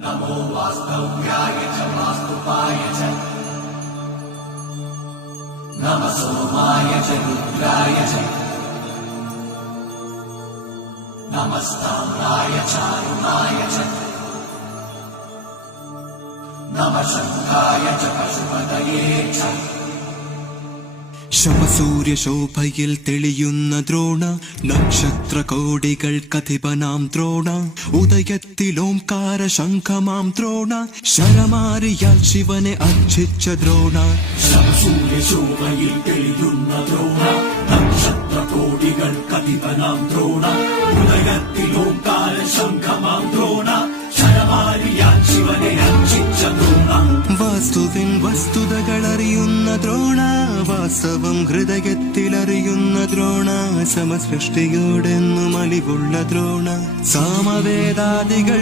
नमो वास्तव्याय च वास्तुपाय च नमः सोमाय च रुद्राय च नमस्ताम्राय चारुणाय च नमः शङ्खाय च पशुपतये च ശമസൂര്യ ശോഭയിൽ തെളിയുന്ന ദ്രോണ നക്ഷത്ര കോടികൾക്കധിപനാം ദ്രോണ ഉദയത്തിൽ ഓംകാര ശംഖമാം ദ്രോണ ശരമാരിയാൽ ശിവനെ അർച്ചിച്ച ദ്രോണ ശമസൂര്യ ശോഭയിൽ തെളിയുന്ന ദ്രോണ നക്ഷത്ര കോടികൾക്കധിപനാം ദ്രോണ ഉദയത്തിൽ ഓംകാര ശംഖമാം ദ്രോണ ശരമാരിയാൽ ശിവനെ അർച്ചിച്ച ദ്രോണ വാസ്തുവിൻ വസ്തുതകളറിയുന്ന ദ്രോണ വാസ്തവം ഹൃദയത്തിലറിയുന്ന ദ്രോണ സമസൃഷ്ടിയോടെന്നും അലിവുള്ള ദ്രോണ സാമവേദാദികൾ